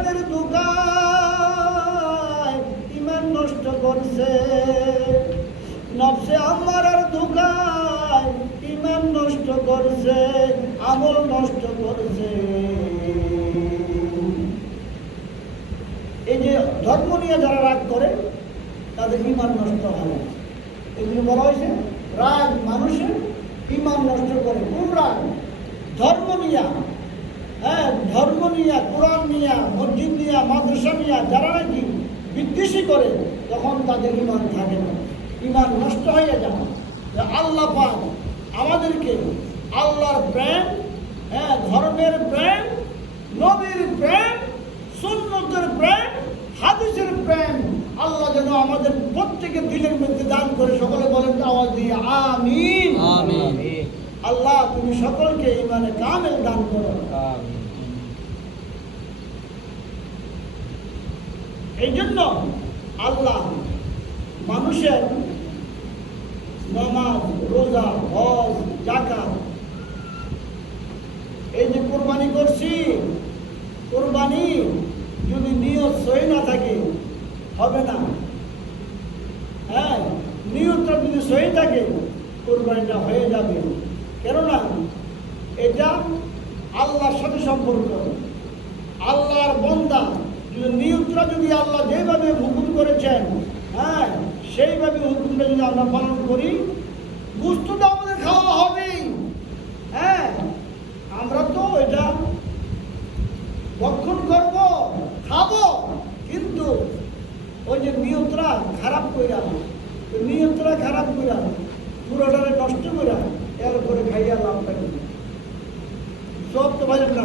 শয়তানের ধোঁকায় ঈমান নষ্ট করছে, নফসে আম্মারার ধোঁকায় ঈমান নষ্ট করছে, আমল নষ্ট করছে। এই যে ধর্ম নিয়ে যারা রাগ করে তাদের ঈমান নষ্ট হয়। এগুলো বলা হয়েছে রাগ মানুষের ঈমান নষ্ট করে। কোন রাগ? ধর্ম নিয়া, হ্যাঁ, ধর্ম নিয়া, কোরআন নিয়া, মসজিদ নিয়া, মাদ্রাসা নিয়া যারা নাকি বিদ্বেষী করে তখন তাদের ঈমান থাকে না, ঈমান নষ্ট হয়ে যায়। আল্লাহ পাক আমাদেরকে আল্লাহর প্রেম, হ্যাঁ, ধর্মের প্রেম, নবীর প্রেম, সুন্নতের প্রেম, হাদিসের প্রেম আল্লাহ যেন আমাদের প্রত্যেকের দিলের মধ্যে দান করে। সকলে বলেন আওয়াজ দিয়ে আমিন। আমিন। আল্লাহ তুমি সকলকে ঈমানে কামেল দান করো। এই জন্য আল্লাহ মানুষের নামাজ, রোজা, হজ, যাকাত, এই যে কোরবানি করছি, কোরবানি যদি নিয়ত সহি না থাকে হবে না। হ্যাঁ, নিয়তটা যদি সহি থাকে কোরবানিটা হয়ে যাবে। কেননা এটা আল্লাহর সাথে সম্পর্ক। আল্লাহর বান্দা যদি নিয়তটা যদি আল্লাহ যেভাবে হুকুম করেছেন, হ্যাঁ, সেইভাবে হুকুমটা যদি আমরা পালন করি, গোশতটা আমাদের খাওয়া হবেই। হ্যাঁ, আমরা তো এটা ভক্ষণ করব, খাবো, কিন্তু ওই যে নিয়তটা খারাপ কইরা, নিয়তটা খারাপ কইরা পুরোটারে নষ্ট কইরা এরপরে খাইয়া লাভ থাকে সব তো ভাই না।